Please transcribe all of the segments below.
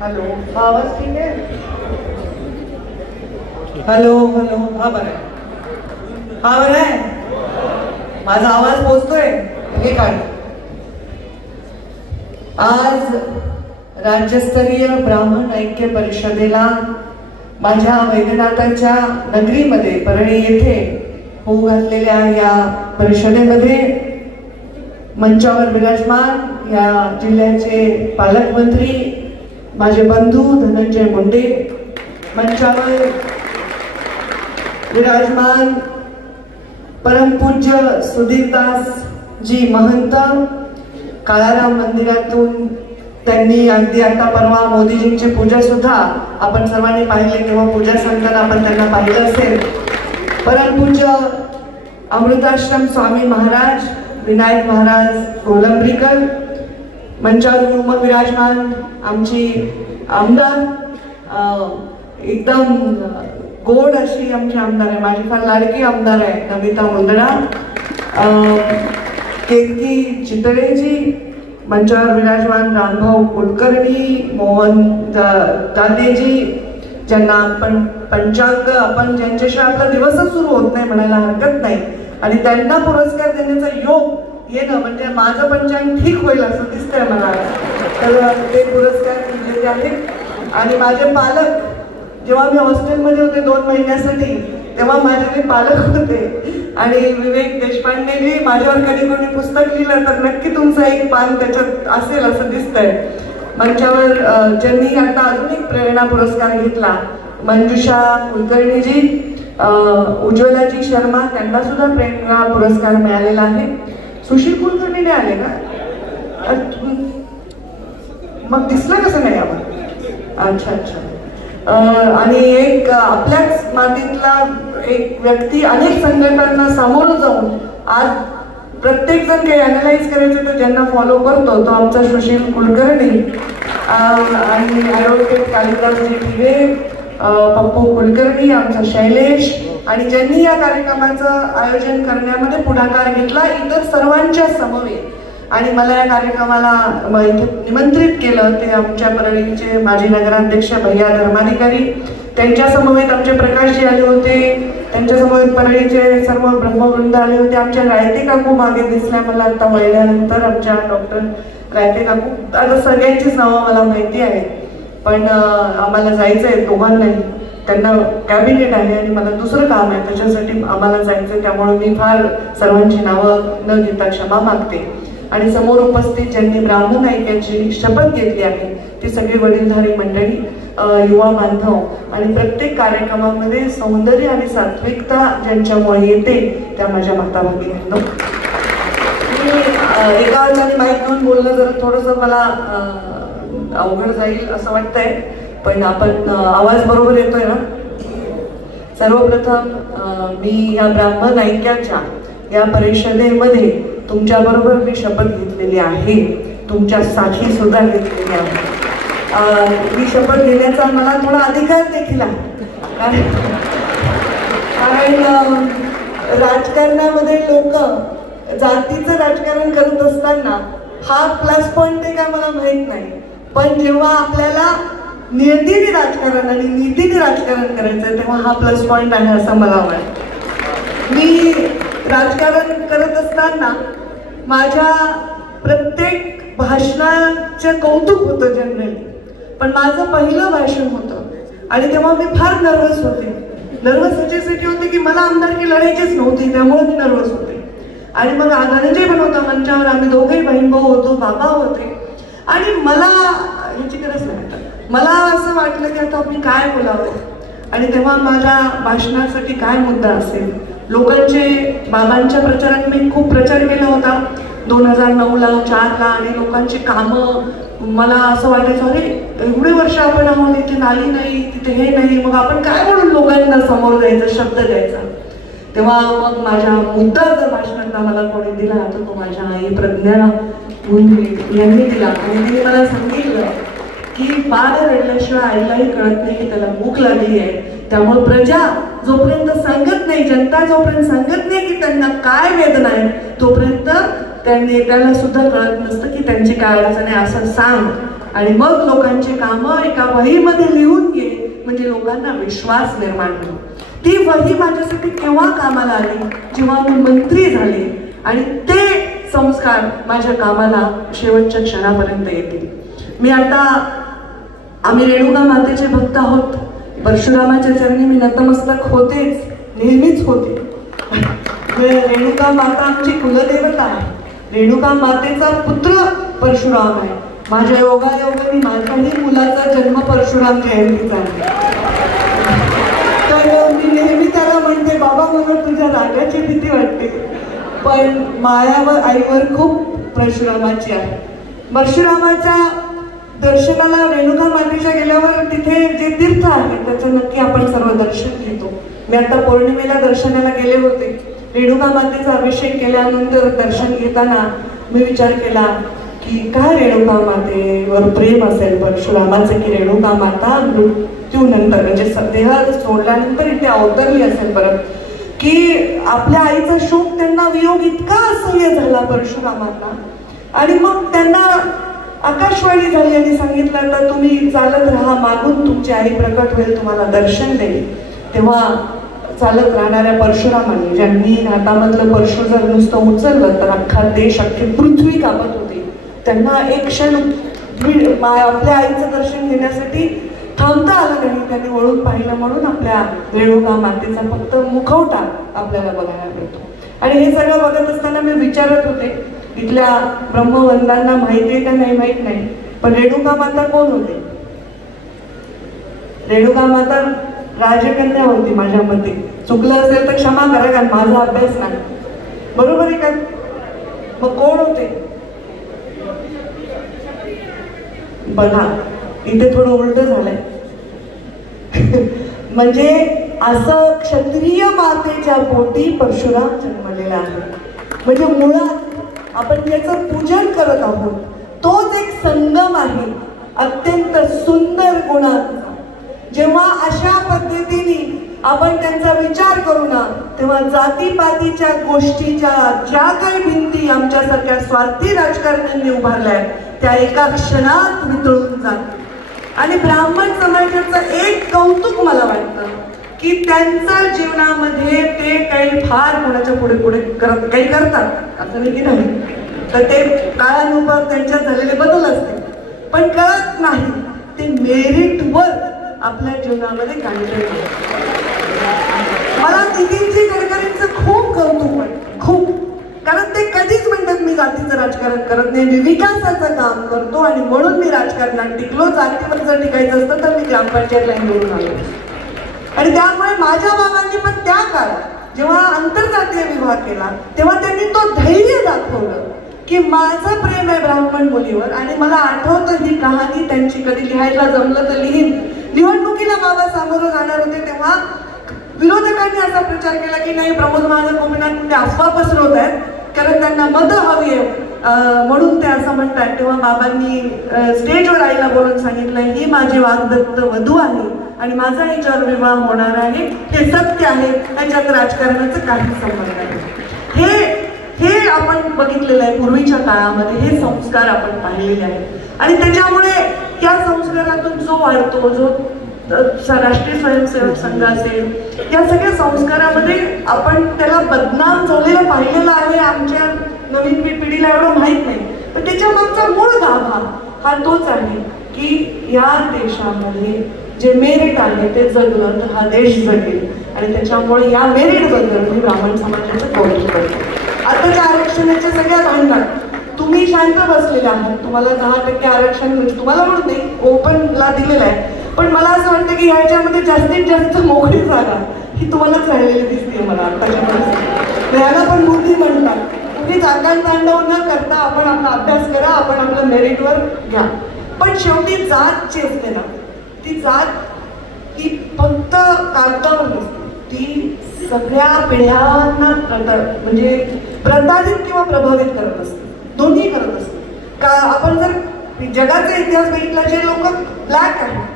Hello, आवाज ठीक आहे? हॅलो हॅलो, हा बरं आहे, हा बरं आहे, माझा आवाज पोचतोय? हे काय आज राज्यस्तरीय ब्राह्मण ऐक्य परिषदेला माझ्या वैद्यनाथाच्या नगरीमध्ये परळी येथे होऊ घातलेल्या या परिषदेमध्ये मंचावर विराजमान या जिल्ह्याचे पालकमंत्री माझे बंधू धनंजय मुंडे, मंचावर विराजमान परमपूज्य सुधीरदास जी महंत, काळाराम मंदिरातून त्यांनी अगदी आता परवा मोदीजींची पूजा सुद्धा आपण सर्वांनी पाहिले, तेव्हा पूजा संतांना आपण त्यांना पाहिलं असेल. परमपूज्य अमृताश्रम स्वामी महाराज विनायक महाराज गोलंबरीकर, मंचावर विराजमान आमची आमदार, एकदम गोड अशी आमची आमदार आहे, माझी फार लाडकी आमदार आहे नमिता मुंदडा, कीर्ती चितळेजी, मंचावर विराजमान रामभाऊ कुलकर्णी, मोहन दादेजी, ज्यांना आपण पंचांग आपण ज्यांच्याशिवाय आपला दिवसच सुरू होत नाही म्हणायला हरकत नाही, आणि त्यांना पुरस्कार देण्याचा योग येणं म्हणजे माझं पंचांग ठीक होईल असं दिसतंय मला. तर ते पुरस्कार विजेते आहेत. आणि माझे पालक, जेव्हा मी हॉस्टेलमध्ये होते 2 महिन्यासाठी, तेव्हा माझे ते पालक होते आणि विवेक देशपांडेजी, माझ्यावर कधी कोणी पुस्तक लिहिलं तर नक्की तुमचं एक पान त्याच्यात असेल असं दिसतंय. मंचावर ज्यांनी आता अजून एक प्रेरणा पुरस्कार घेतला, मंजुषा कुलकर्णीजी, उज्ज्वलाजी शर्मा, त्यांना सुद्धा प्रेरणा पुरस्कार मिळालेला आहे. सुशील कुलकर्णीने आले का? मग दिसलं कसं नाही आम्हाला? अच्छा अच्छा. आणि एक आपल्याच मातीतला एक व्यक्ती अनेक संकटांना सामोरं जाऊन आज प्रत्येक जण काही अनालाइज करायचं तर ज्यांना फॉलो करतो तो आमचा सुशील कुलकर्णी, आणि ॲडव्होकेट कालिदासजी ठिगे, पप्पू कुलकर्णी, आमचा शैलेश, आणि ज्यांनी या कार्यक्रमाचं आयोजन करण्यामध्ये पुढाकार घेतला इतर सर्वांच्या समवेत. आणि मला या कार्यक्रमाला इथे निमंत्रित केलं ते आमच्या परळीचे माजी नगराध्यक्ष भैया धर्माधिकारी, त्यांच्या समवेत आमचे प्रकाशजी आले होते, त्यांच्या समवेत परळीचे सर्व ब्रह्मवृंद आले होते, आमच्या रायते काकू मागे दिसल्या मला आता वळल्यानंतर, आमच्या डॉक्टर रायते काकू. आता सगळ्यांचीच नावं मला माहिती आहेत, पण आम्हाला जायचं आहे दोघांनाही, त्यांना कॅबिनेट आहे आणि मला दुसरं काम आहे त्याच्यासाठी आम्हाला जायचं, त्यामुळे मी फार सर्वांची नावं न घेता क्षमा मागते. आणि समोर उपस्थित ज्यांनी ब्राह्मण ऐक्याची शपथ घेतली आहे ती सगळी वडीलधारी मंडळी, युवा बांधव, आणि प्रत्येक कार्यक्रमामध्ये सौंदर्य आणि सात्विकता ज्यांच्यामुळे येते त्या माझ्या माता भगिनींनो. मी एका हाताने माईक घेऊन बोलणं जरा थोडंसं मला अवघड जाईल असं वाटतंय, पण आपण आवाज बरोबर येतोय ना? सर्वप्रथम मी या ब्राह्मण ऐक्याच्या या परिषदेमध्ये तुमच्या बरोबर मी शपथ घेतलेली आहे, तुमच्यासाठी सुद्धा घेतलेली आहे. ही शपथ घेण्याचा मला थोडा अधिकार देखील आहे, कारण राजकारणामध्ये लोक जातीचं राजकारण करत असताना हा प्लस पॉइंट ते काय मला माहित नाही, पण जेव्हा आपल्याला नियतीने राजकारण आणि नीतीने राजकारण करायचं तेव्हा हा प्लस पॉइंट आहे असं मला वाटतं. मी राजकारण करत असताना माझ्या प्रत्येक भाषणाचे कौतुक होतं जनरली, पण माझं पहिलं भाषण होतं आणि तेव्हा मी फार नर्वस होते. नर्वस ह्याच्यासाठी होते की मला आमदारकी लढायचीच नव्हती, त्यामुळे मी नर्वस होते. आणि मग धनंजय पण होता मंचावर, आम्ही दोघेही बहीण भाऊ होतो, बाबा होते, आणि मला ह्याची गरज नाही, मला असं वाटलं की आता मी काय बोलावं आणि तेव्हा माझ्या भाषणासाठी काय मुद्दा असेल. लोकांचे बाबांच्या प्रचारात मी खूप प्रचार केला होता 2009ला 4ला, आणि लोकांची कामं मला असं वाटायचं अरे एवढे वर्ष आपण आहोत, इथे नाली नाही, तिथे हे नाही, मग आपण काय म्हणून लोकांना समोर जायचं, शब्द द्यायचा. तेव्हा मग माझ्या मुद्दा जर भाषणात मला कोणी दिला तर तो माझ्या आई प्रज्ञा यांनी दिला, आणि तिने मला सांगितलं की बाळ रडल्याशिवाय आईलाही कळत नाही की त्याला भूक लागली आहे, त्यामुळे प्रजा जोपर्यंत सांगत नाही, जनता जोपर्यंत सांगत नाही की त्यांना काय वेदना आहे, तोपर्यंत त्या नेत्याला सुद्धा कळत नसतं की त्यांची काय अडचण आहे. असं सांग आणि मग लोकांची कामं एका वहीमध्ये लिहून गेली, म्हणजे लोकांना विश्वास निर्माण झाला. ती वही माझ्यासाठी केव्हा कामाला आली, जेव्हा मी मंत्री झाले, आणि ते संस्कार माझ्या कामाला शेवटच्या क्षणापर्यंत येतील. मी आता, आम्ही रेणुका मातेचे भक्त आहोत. परशुरामाच्या चरणी मी नतमस्तक होतेच, नेहमीच होते. रेणुका माता आमची कुलदेवता आहे. रेणुका मातेचा पुत्र परशुराम आहे. माझ्या योगायोगाने माझ्याही मुलाचा जन्म परशुराम जयंतीचा आहे. तर मी नेहमी त्याला म्हणते, बाबा मला तुझ्या रागाची भीती वाटते, पण मायावर आईवर खूप परशुरामाची आहे. परशुरामाच्या दर्शनाला रेणुका मातेच्या गेल्यावर तिथे जे तीर्थ आहे त्याचं नक्की आपण सर्व दर्शन घेतो. मी आता पौर्णिमेला दर्शनाला गेले होते. रेणुका मातेचा अभिषेक केल्यानंतर दर्शन घेताना मी विचार केला की काय रेणुका मातेवर प्रेम असेल परशुरामाचं, की रेणुका माता मृत्यूनंतर म्हणजे देह सोडल्यानंतर इथे अवतरली असेल परत, की आपल्या आईचा शोक, त्यांना वियोग इतका असह्य झाला परशुरामांना. आणि मग त्यांना आकाशवाणी झाली आणि सांगितलं तर तुम्ही चालत राहा, मागून तुमची आई प्रकट होईल, तुम्हाला दर्शन देईल. तेव्हा चालत राहणाऱ्या परशुरामांनी, ज्यांनी हातामधलं परशु जर नुसतं उचललं तर अख्खा देश, अख्खी पृथ्वी कापत होती, त्यांना एक क्षण आपल्या आईचं दर्शन घेण्यासाठी थांबता आलं नाही. त्यांनी वळून पाहिलं, म्हणून आपल्या रेणुका मातेचा फक्त मुखवटा आपल्याला बघायला मिळतो. आणि हे सगळं बघत असताना मी विचारत होते, इथल्या ब्रह्मवंदांना माहिती आहे का नाही माहित नाही, पण रेणुका माता कोण होते? रेणुका माता राजकन्या होती माझ्या मते. चुकलं असेल तर क्षमा करा, कारण माझा अभ्यास नाही. बरोबर आहे का? मग कोण होते? बघा, इथे थोडं उलट झालंय. म्हणजे असं क्षत्रिय मातेच्या पोटी परशुराम जन्मलेला आहे. म्हणजे मुळात आपण त्याचं पूजन करत आहोत. तोच एक संगम आहे अत्यंत सुंदर गुणांचा. जेव्हा अशा पद्धतीने आपण त्यांचा विचार करू ना, तेव्हा जातीपातीच्या गोष्टीच्या ज्या काही भिंती आमच्यासारख्या स्वार्थी राजकारण्यांनी उभारल्या त्या एका क्षणात वितळून जातात. आणि ब्राह्मण समाजाचं एक कौतुक मला वाटतं की त्यांच्या जीवनामध्ये ते काही फार कोणाच्या पुढे पुढे काही करतात, असं नाही, तर ते काळानुसार त्यांच्यात झालेले बदल असते, पण कळत नाही ते मेरिटवर आपल्या जीवनामध्ये काढले. मला नितीनजी गडकरींचं खूप कौतुक वाटतं, खूप. कारण ते कधीच म्हणतात मी जातीचं राजकारण करत नाही, मी विकासाचं काम करतो आणि म्हणून मी राजकारणात टिकलो. जातीवर जर टिकायचं असतं तर मी ग्रामपंचायतला निवडून आलो. आणि त्यामुळे माझ्या बाबांनी पण त्या काळात जेव्हा आंतरजातीय विवाह केला तेव्हा त्यांनी तो धैर्य दाखवलं की माझं प्रेम आहे ब्राह्मण मुलीवर. आणि मला आठवतं ही कहाणी त्यांची, कधी लिहायला जमलं तर लिहीन. निवडणुकीला बाबा सामोरं जाणार होते तेव्हा विरोधकांनी असा प्रचार केला की नाही, प्रमोद महाजन गोपीनाथ ते अफवा पसरवत आहेत कारण त्यांना मतं हवी आहे म्हणून ते असं म्हणतात. तेव्हा बाबांनी स्टेजवर आईला बोलून सांगितलं, ही माझी वाग्दत्त वधू आहे आणि माझा हिच्यावर विवाह होणार आहे, हे सत्य आहे, त्याच्यात राजकारणाचं काही संबंध नाही. हे आपण बघितलेलं आहे पूर्वीच्या काळामध्ये, हे संस्कार आपण पाहिलेले आहेत. आणि त्याच्यामुळे या संस्कारातून जो वाढतो, जो राष्ट्रीय स्वयंसेवक संघ असेल, या सगळ्या संस्कारामध्ये आपण त्याला बदनाम झालेलं पाहिलेलं आहे. आमच्या नवीन पिढीला एवढं माहीत नाही, पण त्याच्या मागचा मूळ गाभा हा तोच आहे की या देशामध्ये जे मेरिट आहे ते जगलं तर हा देश जगेल. आणि त्याच्यामुळे या मेरिटबद्दल मी ब्राह्मण समाजाचं कौतुक करतो. आताच्या आरक्षणाच्या सगळ्या भांडणात तुम्ही शांत बसलेले आहात. तुम्हाला 10% आरक्षण म्हणजे तुम्हाला म्हणून नाही, ओपनला दिलेलं आहे, पण मला असं वाटतं की ह्याच्यामध्ये जास्तीत जास्त मोकळी जागा ही तुम्हालाच राहिलेली दिसते मला आताच्या परिस्थितीत. याला पण बुद्धी म्हणतात. तुम्ही जागांत तांडव न करता आपण आपला अभ्यास करा, आपण आपलं मेरिटवर घ्या. पण शेवटी जात जी असते ना, ती जात ही फक्त कागदावर नसते, ती सगळ्या पिढ्यांना म्हणजे प्रताडित किंवा प्रभावित करत असते, दोन्ही करत असते. का आपण जर जगाचा इतिहास बघितला, जे लोक ब्लॅक आहेत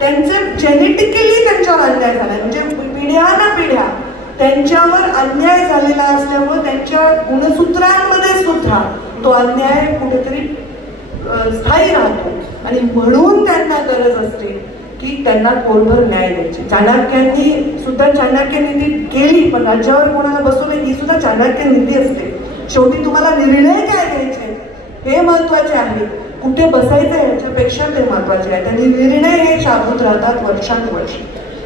त्यांचे जेनेटिकली त्यांच्यावर अन्याय झाला, म्हणजे पिढ्या पिढ्या त्यांच्यावर अन्याय झालेला असल्यामुळे त्यांच्या गुणसूत्रांमध्ये सुद्धा तो अन्याय कुठेतरी स्थायी राहतो आणि म्हणून त्यांना गरज असते की त्यांना पोटभर न्याय द्यायची. चाणक्यांनी सुद्धा चाणक्य नीती केली, पण राज्यावर कोणाला बसू नये ही सुद्धा चाणक्य नीती असते. शेवटी तुम्हाला निर्णय काय घ्यायचे हे महत्वाचे आहे, कुठे बसायचं याच्यापेक्षा ते महत्वाचे आहे. त्यांनी निर्णय हे शाबूत राहतात वर्षानुवर्ष.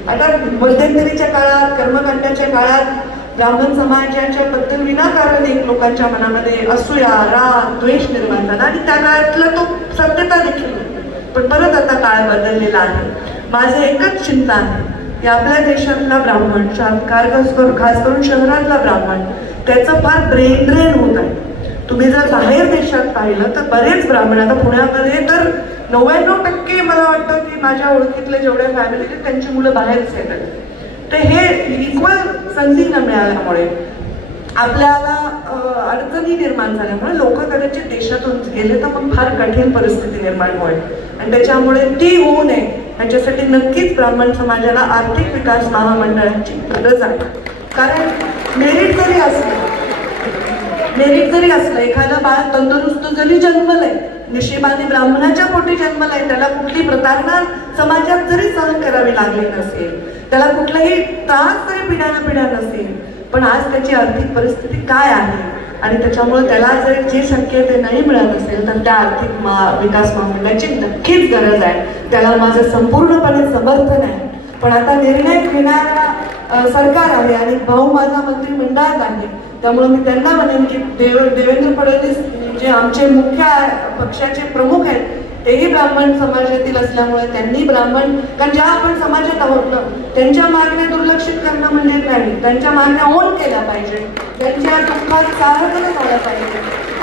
आता मध्यंतरीच्या काळात, कर्मकांडाच्या काळात ब्राह्मण समाजाच्या बद्दल विनाकारण एक लोकांच्या मनामध्ये असूया, राग, द्वेष निर्माण झाला आणि त्या काळातला तो सत्यता देखील. पण परत आता काळ बदललेला आहे. माझं एकच चिंता आहे की आपल्या देशातला ब्राह्मण, खास करून शहरातला ब्राह्मण, त्याचं फार ब्रेन ड्रेन होत आहे. तुम्ही जर बाहेर देशात पाहिलं तर बरेच ब्राह्मण, आता पुण्यामध्ये तर 99% मला वाटतं की माझ्या ओळखीतले जेवढ्या फॅमिली आहेत त्यांची मुलं बाहेरच येतात. तर हे इक्वल संधी न मिळाल्यामुळे आपल्याला अडचणी निर्माण झाल्यामुळे लोक कदाचित देशातून गेले तर मग फार कठीण परिस्थिती निर्माण होईल आणि त्याच्यामुळे ती होऊ नये याच्यासाठी नक्कीच ब्राह्मण समाजाला आर्थिक विकास महामंडळाची गरज आहे. कारण मेरिट जरी असलं एखादं बाळ तंदुरुस्त जरी जन्मलंय, नशिबाने ब्राह्मणाच्या पोटी जन्मलाय, त्याला कुठली प्रतारणा समाजात जरी सहन करावी लागली नसेल, त्याला कुठलाही त्रास जरी पिढ्या नसेल, पण आज त्याची आर्थिक परिस्थिती काय आहे आणि त्याच्यामुळे त्याला जर जे शक्य ते नाही मिळत असेल तर त्या आर्थिक विकास महामंडळाची नक्कीच गरज आहे. त्याला माझं संपूर्णपणे समर्थन आहे. पण आता निर्णय घेणारा सरकार आहे आणि भाऊ माझा मंत्रिमंडळात आहे, त्यामुळे मी त्यांना म्हणेन की देवेंद्र फडणवीस जे आमचे मुख्य पक्षाचे प्रमुख आहेत तेही ब्राह्मण समाजातील असल्यामुळे त्यांनी ब्राह्मण, कारण ज्या आपण समाजात आहोत ना त्यांच्या मागण्या दुर्लक्षित करणं म्हणजे नाही, त्यांच्या मागण्या ओन केल्या पाहिजे, त्यांच्या दुःखात साहस झालं पाहिजे.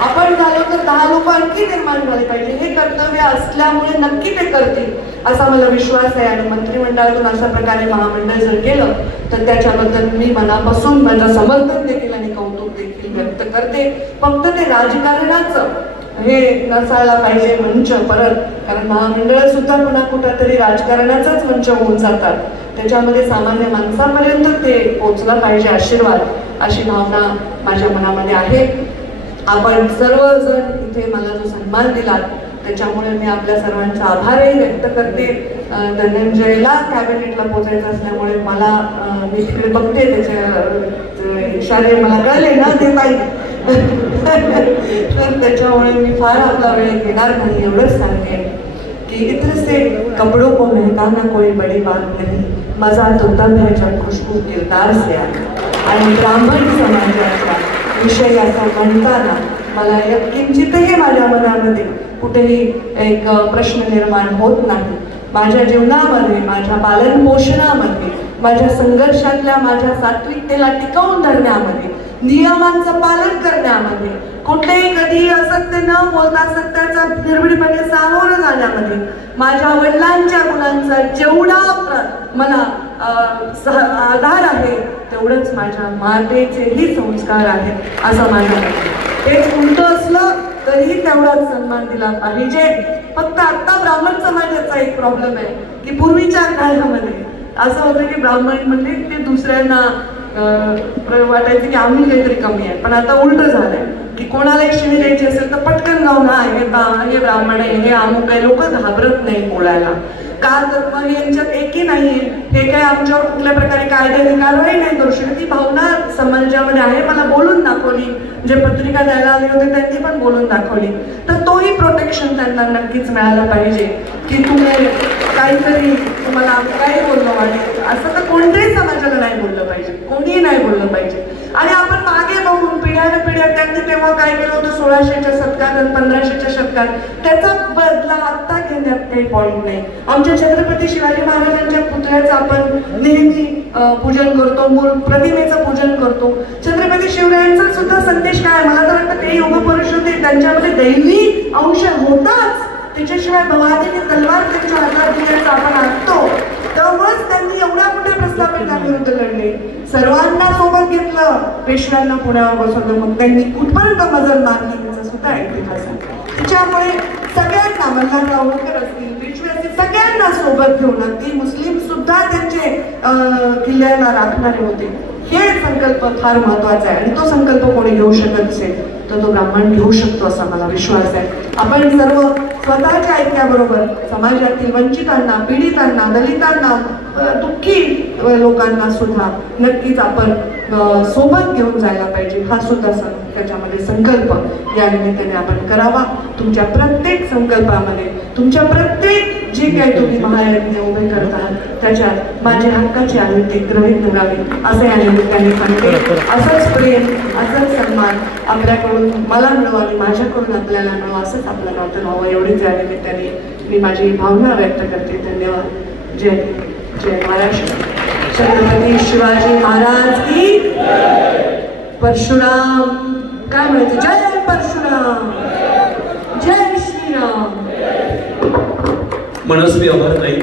आपण झालो तर 10 लोक आणखी निर्माण झाले पाहिजे. हे कर्तव्य असल्यामुळे नक्की ते करतील असा मला विश्वास आहे. आणि मंत्रिमंडळातून अशा प्रकारे महामंडळ जर केलं तर त्याच्याबद्दल मी मनापासून माझं समर्थन देखील आणि कौतुक देखील व्यक्त करते. फक्त ते राजकारणाचं हे नसायला पाहिजे मंच परत, कारण महामंडळ सुद्धा पुन्हा कुठेतरी राजकारणाचाच मंच होऊन जातात. त्याच्यामध्ये सामान्य माणसापर्यंत ते पोचला पाहिजे आशीर्वाद, अशी भावना माझ्या मनामध्ये आहे. आपण सर्वजण इथे मला जो सन्मान दिला त्याच्यामुळे मी आपल्या सर्वांचा आभारही व्यक्त करते. धनंजयला कॅबिनेटला पोचायचं असल्यामुळे मला मी तिकडे बघते, त्याचे इशारे मला कळले ना ते पाहिजे तर त्याच्यामुळे मी फार आपला वेळ घेणार नाही. एवढंच सांगेन कि इत्र से कपड़ों को महकाना कोई बड़ी बात नहीं, मजा तो तब है जब खुशबू किरदार से आए. आणि ब्राह्मण समाजाचा विषय असा म्हणताना मला किंचितही माझ्या मनामध्ये कुठेही एक प्रश्न निर्माण होत नाही. माझ्या जीवनामध्ये, माझ्या पालन पोषणामध्ये, माझ्या संघर्षातल्या माझ्या सात्विकतेला टिकवून धरण्यामध्ये, नियमांचं पालन करण्यामध्ये, कुठलेही कधी असत्य न बोलता सत्याचा निर्भीडपणे सामोरं जाण्यामध्ये माझ्या वडिलांच्या गुणांचा जेवढा मला आधार आहे तेवढंच माझ्या मातेचेही संस्कार आहेत असं माझ्या हेच उलट असलं तरीही तेवढाच सन्मान दिला पाहिजे. फक्त आता ब्राह्मण समाजाचा एक प्रॉब्लेम आहे की पूर्वीच्या काळामध्ये असं होतं की ब्राह्मण म्हणजे ते दुसऱ्यांना वाटायचं की आम्ही काहीतरी कमी आहे, पण आता उलट झालंय की कोणालाही शिवी द्यायची असेल तर पटकन जाऊन हे ब्राह्मण आहे, हे अमुक आहे, लोक घाबरत नाही बोलायला. का तर मग यांच्यात एकही नाहीये, हे काय आमच्यावर कुठल्या प्रकारे कायद्याने कारवाई नाही करू शकत. ती भावना समाजामध्ये आहे. मला बोलून दाखवली, जे पत्रिका द्यायला आले होते त्यांनी पण बोलून दाखवली. तर तोही प्रोटेक्शन त्यांना नक्कीच मिळालं पाहिजे की तुम्ही काहीतरी तुम्हाला काय बोलणं वाटेल असं तर कोणत्याही समाजाला नाही बोललं पाहिजे, कोणीही नाही बोललं पाहिजे. आणि आपण मागे बघून पिढ्या त्यांनी तेव्हा काय केलं होतं 1600च्या शतकात आणि 1500च्या शतकात, त्याचा बदला आत्ता घेण्यात काही पॉईंट नाही. आमच्या छत्रपती शिवाजी महाराजांच्या पुतळ्याचं आपण नेहमी पूजन करतो, प्रतिमेचं पूजन करतो. छत्रपती शिवरायांचा सुद्धा संदेश काय, मला तर वाटतं ते योग पुरुष होते, त्यांच्यामध्ये दैवी अंश होताच, त्याच्याशिवाय भवानीने तलवार त्यांच्या हातात दिल्याचं आपण ऐकतो. त्यामुळेच त्यांनी एवढ्या मोठ्या प्रस्थापितांविरुद्ध लढले, सर्वांना सोबत घेतलं, पेशव्यांना पुण्यावर बसवलं, मग त्यांनी कुठपर्यंत मजल मारली त्याचा सुद्धा इतिहास आहे. त्याच्यामुळे सगळ्यांना, मल्हार गावकर असतील, पेशवे असतील, सगळ्यांना सोबत घेऊन, अगदी मुस्लिम सुद्धा त्यांचे किल्ल्याला राखणारे होते. हे संकल्प फार महत्वाचा आहे आणि तो संकल्प कोणी घेऊ शकत असेल तर तो ब्राह्मण घेऊ शकतो असा मला विश्वास आहे. आपण सर्व स्वतःच्या ऐक्याबरोबर समाजातील वंचितांना, पीडितांना, दलितांना, दुःखी लोकांना सुद्धा नक्कीच आपण सोबत घेऊन जायला पाहिजे. हा सुद्धा त्याच्यामध्ये संकल्प या निमित्ताने आपण करावा. तुमच्या प्रत्येक संकल्पामध्ये, तुमच्या प्रत्येक जे काही तुम्ही महायज्ञ उभे करता त्याच्यात माझे हक्काचे आहे ते ग्रहित धरावे असं या निमित्ताने सांगते. असंच प्रेम, असंच सन्मान आपल्याकडून मला मिळवावे, माझ्याकडून आपल्याला मिळावं, असंच आपलं नातं व्हावं एवढीच या निमित्ताने मी माझी भावना व्यक्त करते. धन्यवाद. जय जय महाराष्ट्र. छत्रपती शिवाजी महाराज की. परशुराम काय म्हणायचं? जय परशुराम, जय श्रीराम. मनस्वी आभार ताई.